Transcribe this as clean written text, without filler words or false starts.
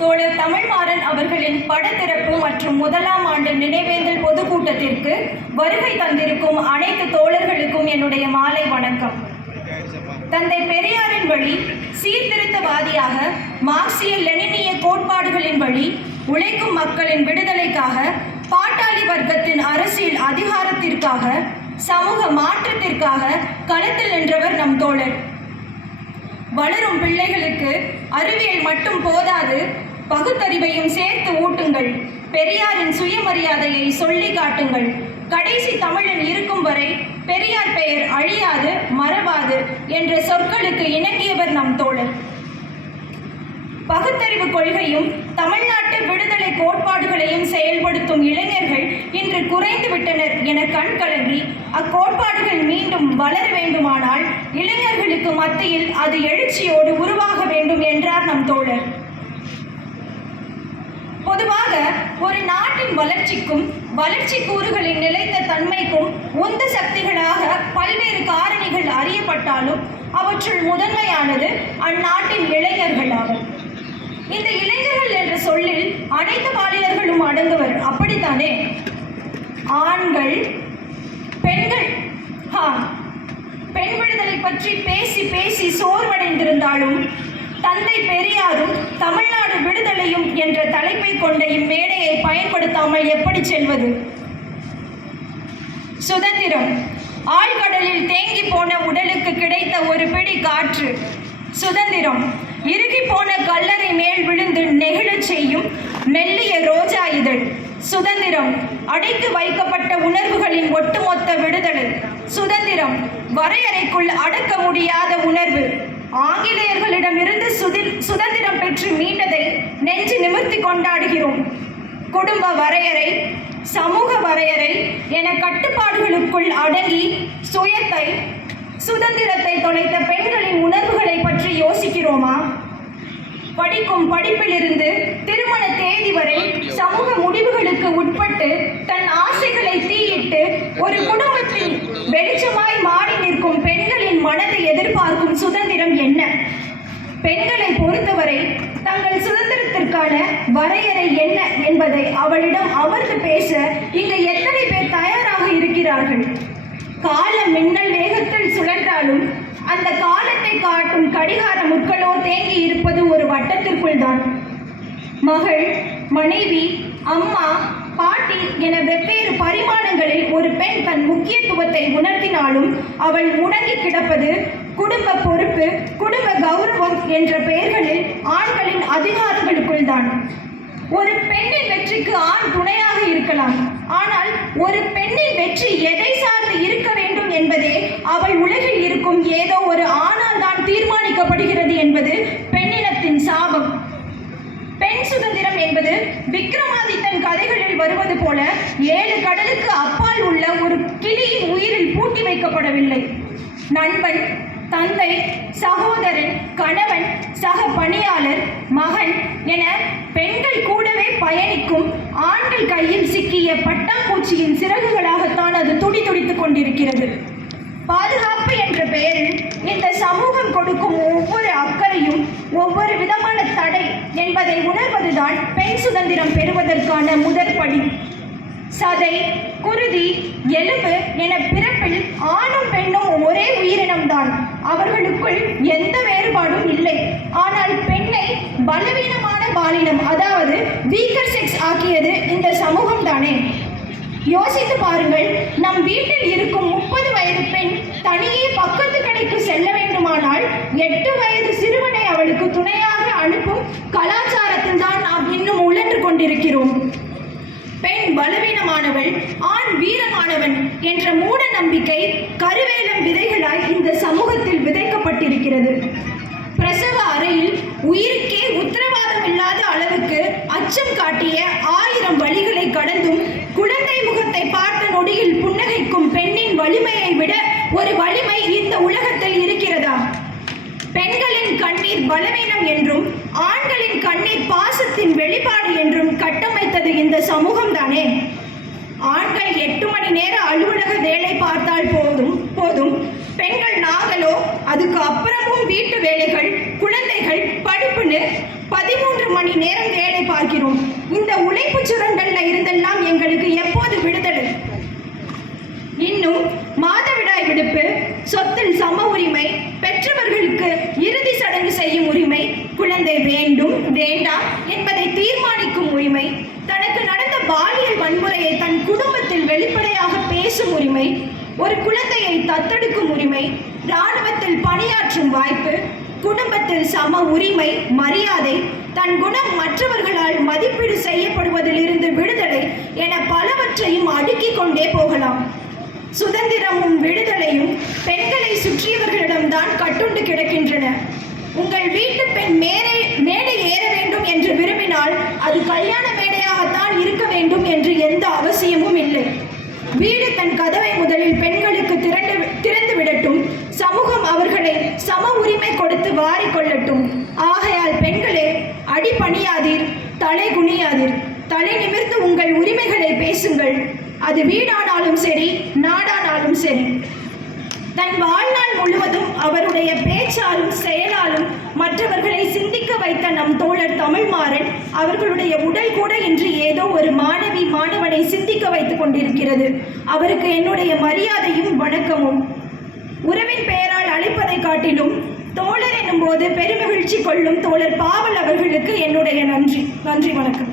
தோழர் தமிழ்மாறன் அவர்களின் படத்திறப்பு மற்றும் முதலாம் ஆண்டு நினைவேந்தல் பொதுக்கூட்டத்திற்கு வருகை தந்திருக்கும் அனைத்து தோழர்களுக்கும் என்னுடைய மாலை வணக்கம். தந்தை பெரியாரின் வழி சீர்திருத்தவாதியாக மார்க்சிய லெனினிய கோட்பாடுகளின் வழி உழைக்கும் மக்களின் விடுதலைக்காக, பாட்டாளி வர்க்கத்தின் அரசியல் அதிகாரத்திற்காக, சமூக மாற்றத்திற்காக களத்தில் நின்றவர் நம் தோழர். வளரும் பிள்ளைகளுக்கு அறிவியல் மட்டும் போதாது, பகுத்தறிவையும் சேர்த்து ஊட்டுங்கள். பெரியாரின் சுயமரியாதையை சொல்லி காட்டுங்கள். கடைசி தமிழன் இருக்கும் வரை பெரியார் பெயர் அழியாது, மறவாது என்ற சொற்களுக்கு இணங்கியவர் நம் தோழர். பகுத்தறிவு கொள்கையும் தமிழ்நாட்டு விடுதலை கோட்பாடுகளையும் செயல்படுத்தும் இளைஞர்கள் இன்று குறைந்து விட்டனர் என கண் கலங்கி, அக்கோட்பாடுகள் மீண்டும் வளர வேண்டுமானால் இளைஞர்களுக்கு மத்தியில் அது எழுச்சியோடு உருவாக வேண்டும் என்றார் நம் தோழர். பொதுவாக ஒரு நாட்டின் வளர்ச்சிக்கும் வளர்ச்சி கூறுகளின் நிலைத்த தன்மைக்கும் உந்து சக்திகளாக பல்வேறு காரணிகள் அறியப்பட்டாலும் அவற்றுள் முதன்மையானது அந்நாட்டின் இளைஞர்கள் ஆவர். இந்த இளைஞர்கள் என்ற சொல்லில் அனைத்து பாலினர்களும் அடங்குவர், அப்படித்தானே? ஆண்கள், பெண்கள். பெண் விடுதலை பற்றி பேசி பேசி சோர்வடைந்திருந்தாலும் தந்தை பெரியாரும் தமிழ்நாடு விடுதலையும் என்ற தலைப்பை கொண்ட இம்மேடையை பயன்படுத்தாமல் எப்படி செல்வது? சுதந்திரம் ஆழ்கடலில் தேங்கி போன உடலுக்கு கிடைத்த ஒரு பிடி காற்று. சுதந்திரம் இறுகி போன கல்லறை மேல் விழுந்து நெகிழச் செய்யும் மெல்லிய ரோஜா இதழ். சுதந்திரம் அடைத்து வைக்கப்பட்ட உணர்வுகளின் ஒட்டுமொத்த விடுதலை. சுதந்திரம் வரையறைக்குள் அடக்க முடியாத உணர்வு. ஆங்கிலேயர்களிடமிருந்து சுதந்திரம் பெற்று மீண்டதை நெஞ்சு நிமிர்த்தி கொண்டாடுகிறோம். குடும்ப வரையறை, சமூக வரையறை என கட்டுப்பாடுகளுக்குள் அடங்கி சுயத்தை, சுதந்திரத்தை தொலைத்த பெண்களின் உணர்வுகளை பற்றி யோசிக்கிறோமா? படிக்கும் படிப்பிலிருந்து திருமண தேதி வரை சமூக முடிவுகளுக்கு உட்பட்டு தன் ஆசைகளை தீயிட்டு ஒரு குடும்பத்தின் வெளிச்சமாய் மாறி நிற்கும் பெண்களின் மனதை எதிர்பார்க்கும் சுதந்திரம் என்ன? பெண்களை பொறுத்தவரை தங்கள் சுதந்திரத்திற்கான வரையறை என்ன என்பதை அவளிடம் அமர்ந்து பேச இங்கு எத்தனை பேர் தயாராக இருக்கிறார்கள்? காலம் மின்னல் வேகத்தில் சுழன்றாலும் அந்த காலத்தை காட்டும் கடிகார முட்களோ தேங்கி இருப்பது ஒரு வட்டத்திற்குள் தான். மகள், மனைவி, அம்மா, பாட்டி என வெவ்வேறு பரிமாணங்களில் ஒரு பெண் தன் முக்கியத்துவத்தை உணர்த்தினாலும் அவள் முடங்கி கிடப்பது குடும்ப பொறுப்பு, குடும்ப கௌரவம் என்ற பெயர்களில் ஆண்களின் அதிகாரங்களுக்குள் தான். ஒரு பெண்ணின் வெற்றிக்கு ஆண் துணையாக இருக்கலாம், ஆனால் ஒரு பெண்ணின் வெற்றி எதை சார்ந்து இருக்க வேண்டும் என்பதே அவள் உலகில் இருக்கும் ஏதோ ஒரு ஆணால் தான் தீர்மானிக்கப்படுகிறது என்பது பெண்ணினத்தின் சாபம். பெண் சுதந்திரம் என்பது விக்ரமாதித்தன் கதைகளில் வருவது போல 7 கடலுக்கு அப்பால் உள்ள ஒரு கிளியின் உயிரில் பூட்டி வைக்கப்படவில்லை. நண்பன், தந்தை, சகோதரன், கணவன், சக பணியாளர், மகன் என பெண்கள் கூடவே பயணிக்கும் ஆண்கள் கையில் சிக்கிய பட்டாம்பூச்சியின் சிறகுகளாகத்தான் அது துடிதுடித்துக் கொண்டிருக்கிறது. பாதுகாப்பு என்ற பெயரில் இந்த சமூகம் கொடுக்கும் ஒவ்வொரு அக்கறையும் ஒவ்வொரு விதமான தடை என்பதை உணர்வதுதான் பெண் சுதந்திரம் பெறுவதற்கான முதற் படி. சதை, குருதி, எலும்பு என பிறப்பில் ஆணும் பெண்ணும் ஒரே உயிரினம்தான். அவர்களுக்குள் எந்த வேறுபாடும் இல்லை. ஆனால் பெண்ணை பலவீனமான பாலினம், அதாவது வீக்கர் செக்ஸ் ஆக்கியது இந்த சமூகம் தானே. யோசித்து பாருங்கள், நம் வீட்டில் இருக்கும் 30 வயது பெண் தனியே பக்கத்து கடைக்கு செல்ல வேண்டுமானால் 8 வயது சிறுவனை அவளுக்கு துணையாக அனுப்பும் கலாச்சாரத்தில் தான் நாம் இன்னும் உழன்று கொண்டிருக்கிறோம். பெண் பலவீனமானவள், ஆண் வீரமானவன் என்ற மூட நம்பிக்கை கருவேலம் விதைகளாய் இந்த சமூகத்தில் விதைக்கப்பட்டிருக்கிறது. பிரசவ அறையில் உயிருக்கே உத்தரவாதம் இல்லாத அளவுக்கு அச்சம் காட்டிய 1000 வழிகளை கடந்தும் குழந்தை முகத்தை பார்த்த நொடியில் புன்னகைக்கும் பெண்ணின் வலிமையை விட ஒரு வலிமை இந்த உலகத்தில் இருக்கிறதா? பெண்களின் கண்ணீர் பலவீனம் என்றும் ஆண்களின் கண்ணீர் பாசத்தின் வெளிப்பாடு என்றும் கட்டமைத்தது இந்த சமூகம் தானே. ஆண்கள் 8 மணி நேர அலுவலக வேலை பார்த்தால் போதும் பெண்கள் நாங்களோ அதுக்கு அப்புறமும் வீட்டு வேலைகள், குழந்தைகள், படிப்பு நாளுக்குன்னு 13 மணி நேரம் வேலை பார்க்கிறோம். இந்த உழைப்பு சுரண்டல்ல இருந்தெல்லாம் எங்களுக்கு எப்போது விடுதலை? இன்னும் மாதவிடாய் விடுப்பு, சொத்தில் சம உரிமை, பெற்றவர்களுக்கு இறுதி சடங்கு செய்யும் உரிமை, குழந்தை வேண்டும் வேண்டாம் என்பதை தீர்மானிக்கும் உரிமை, தனக்கு நடந்த பாலியல் வன்முறையை தன் குடும்பத்தில் வெளிப்படையாக பேசும் உரிமை, ஒரு குழந்தையை தத்தெடுக்கும் உரிமை, இராணுவத்தில் பணியாற்றும் வாய்ப்பு, குடும்பத்தில் சம உரிமை, மரியாதை, தன் குணம் மற்றவர்களால் மதிப்பீடு செய்யப்படுவதிலிருந்து விடுதலை என பலவற்றையும் அடுக்கிக் கொண்டே போகலாம். சுதந்திரமும் விடுதலையும் பெண்களை சுற்றியவர்களிடம்தான் கட்டுண்டு கிடக்கின்றன. உங்கள் வீட்டு பெண் மேடை ஏற வேண்டும் என்று விரும்பினால் அது கல்யாண மேடையாகத்தான் இருக்க வேண்டும் என்று எந்த அவசியமும் இல்லை. வீடு தன் கதவை முதலில் பெண்களுக்கு திறந்து விடட்டும். சமூகம் அவர்களை சம உரிமை கொடுத்து வாரிக்கொள்ளட்டும். ஆகையால் பெண்களே, அடிபணியாதீர், தலை குனியாதீர். தலை நிமிர்ந்து உங்கள் உரிமைகளை பேசுங்கள். அது வீடானாலும் சரி, நாடானாலும் சரி. தன் வாழ்நாள் முழுவதும் அவருடைய பேச்சாலும் செயலாலும் மற்றவர்களை சிந்திக்க வைத்த நம் தோழர் தமிழ்மாறன் அவர்களுடைய உடல் கூட இன்று ஏதோ ஒரு மாணவனை சிந்திக்க வைத்துக் கொண்டிருக்கிறது. அவருக்கு என்னுடைய மரியாதையும் வணக்கமும். உறவின் பெயரால் அழைப்பதை காட்டிலும் தோழர் என்னும் போது பெருமகிழ்ச்சி கொள்ளும் தோழர் பாவல் அவர்களுக்கு என்னுடைய நன்றி. வணக்கம்.